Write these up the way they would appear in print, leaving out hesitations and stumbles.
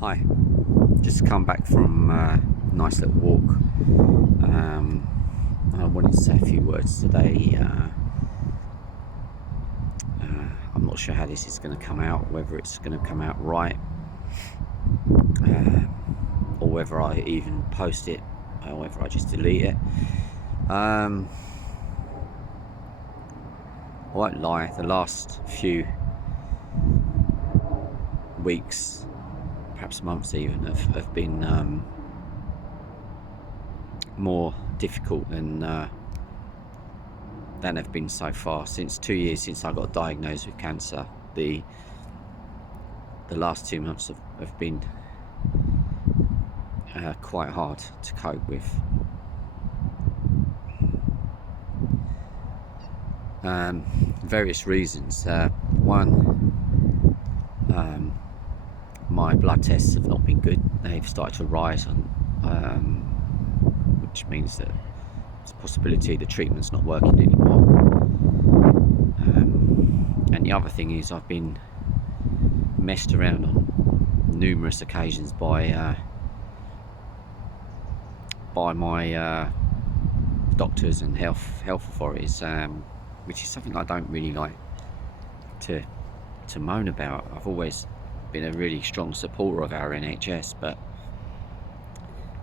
Hi, just come back from a nice little walk. I wanted to say a few words today. I'm not sure how this is going to come out, whether it's going to come out right, uh, or whether I even post it, or whether I just delete it. I won't lie, the last few weeks, perhaps months even, have been more difficult than have been so far. Since 2 years since I got diagnosed with cancer, the last 2 months have been quite hard to cope with. Various reasons. One, my blood tests have not been good. They've started to rise, which means that there's a possibility the treatment's not working anymore. And the other thing is I've been messed around on numerous occasions by my doctors and health authorities, which is something I don't really like to moan about. I've always been a really strong supporter of our NHS, but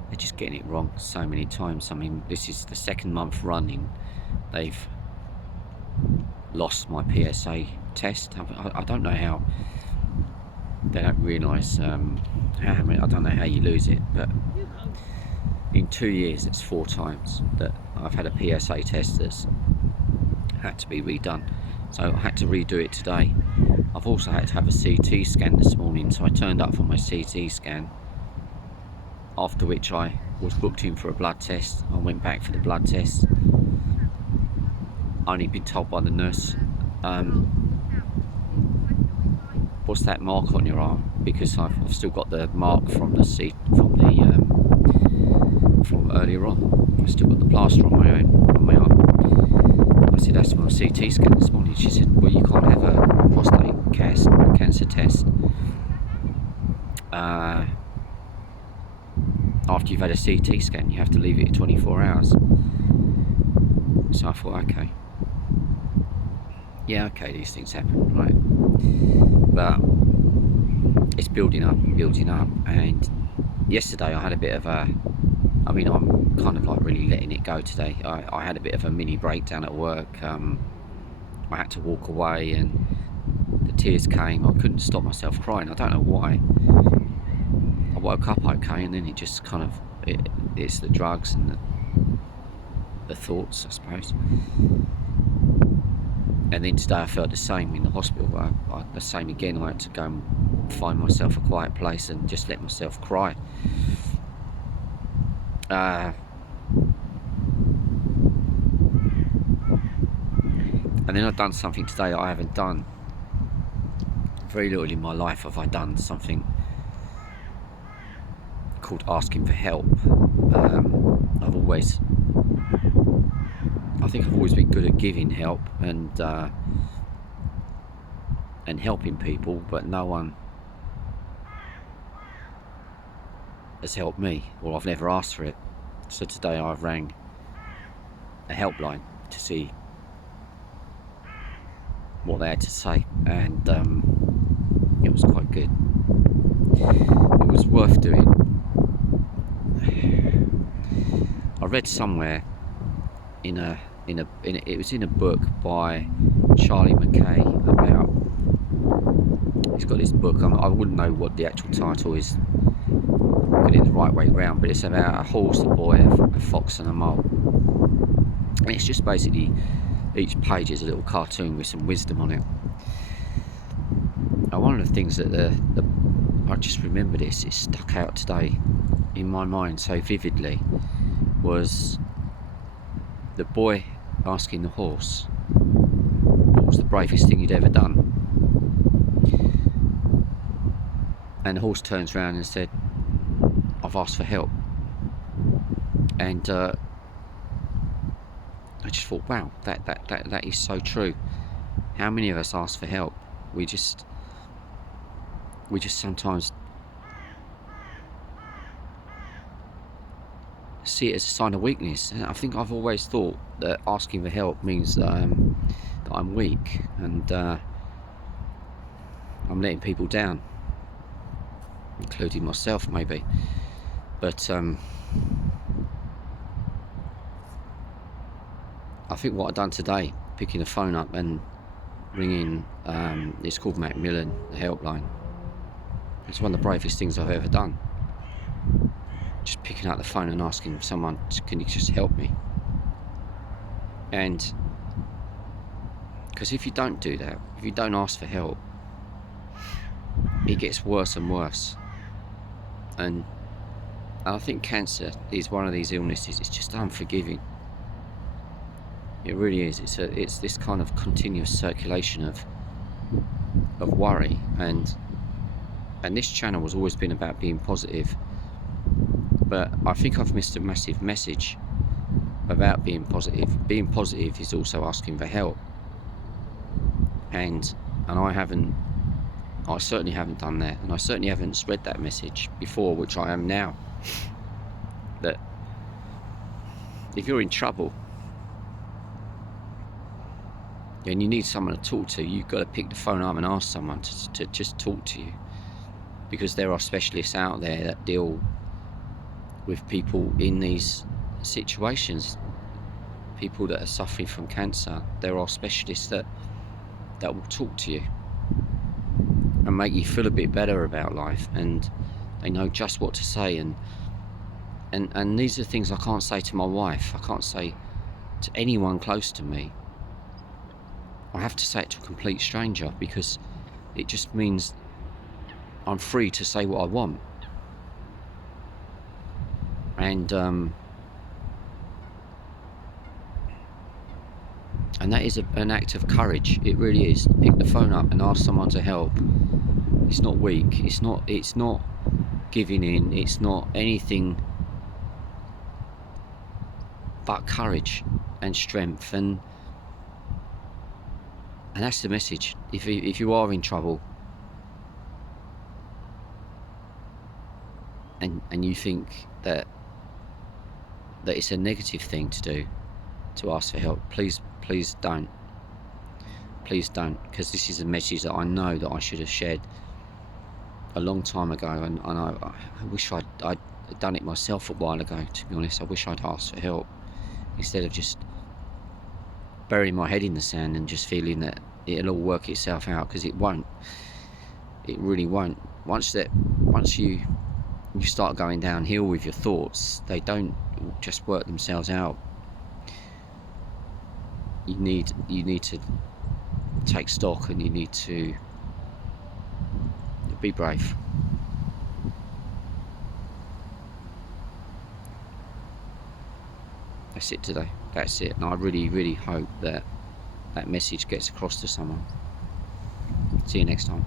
they're just getting it wrong so many times. I mean, this is the second month running they've lost my PSA test. I don't know how they don't realise I don't know how you lose it, but in 2 years it's 4 times that I've had a PSA test that's had to be redone. So I had to redo it today. I've also had to have a CT scan this morning, so I turned up for my CT scan, after which I was booked in for a blood test. I went back for the blood test, only been told by the nurse, what's that mark on your arm? Because I've still got the mark from from earlier on. I've still got the plaster on my arm. I said, that's my CT scan this morning. She said, well, you can't have a prostate cancer test after you've had a CT scan. You have to leave it 24 hours. So I thought, okay, yeah, okay, these things happen, right? But it's building up, and yesterday I had a bit of I'm kind of like really letting it go today. I had a bit of a mini breakdown at work. I had to walk away and the tears came. I couldn't stop myself crying. I don't know why. I woke up okay, and then it just kind of, it's the drugs and the thoughts, I suppose. And then today I felt the same in the hospital. The same again. I had to go and find myself a quiet place and just let myself cry. And then I've done something today I haven't done. Very little in my life have I done something called asking for help. I think I've always been good at giving help and helping people, but no one has helped me, or I've never asked for it. So today I rang a helpline to see what they had to say, and it was quite good. It was worth doing. I read somewhere it was in a book by Charlie McKay about, he's got this book, I wouldn't know what the actual title is, get it the right way around, but it's about a horse, a boy, a fox and a mole, and it's just basically each page is a little cartoon with some wisdom on it. Now, one of the things that I just remember this, it stuck out today in my mind so vividly, was the boy asking the horse what was the bravest thing he'd ever done, and the horse turns around and said, I've asked for help. And I just thought, wow, that is so true. How many of us ask for help? We just sometimes see it as a sign of weakness. And I think I've always thought that asking for help means that I'm weak, and I'm letting people down, including myself maybe. But I think what I've done today, picking the phone up and ringing, it's called Macmillan, the helpline. It's one of the bravest things I've ever done. Just picking up the phone and asking someone, can you just help me? And because if you don't do that, if you don't ask for help, it gets worse and worse. And I think cancer is one of these illnesses. It's just unforgiving. It really is. It's this kind of continuous circulation of worry, and this channel has always been about being positive. But I think I've missed a massive message about being positive. Being positive is also asking for help, and I certainly haven't done that, and I certainly haven't spread that message before, which I am now. That if you're in trouble and you need someone to talk to, you've got to pick the phone up and ask someone to just talk to you, because there are specialists out there that deal with people in these situations, people that are suffering from cancer. There are specialists that will talk to you and make you feel a bit better about life, and they know just what to say. And these are things I can't say to my wife, I can't say to anyone close to me. I have to say it to a complete stranger, because it just means I'm free to say what I want. And that is an act of courage. It really is. Pick the phone up and ask someone to help. It's not weak. It's not giving in. It's not anything but courage and strength. And that's the message. If you are in trouble and you think that it's a negative thing to do, to ask for help, please don't. Please don't, because this is a message that I know that I should have shared a long time ago, and I wish I'd done it myself a while ago, to be honest. I wish I'd asked for help, instead of just burying my head in the sand and just feeling that it'll all work itself out, because it won't. It really won't. Once you start going downhill with your thoughts, they don't just work themselves out. You need to take stock, and you need to be brave. That's it today. That's it. And I really, really hope that message gets across to someone. See you next time.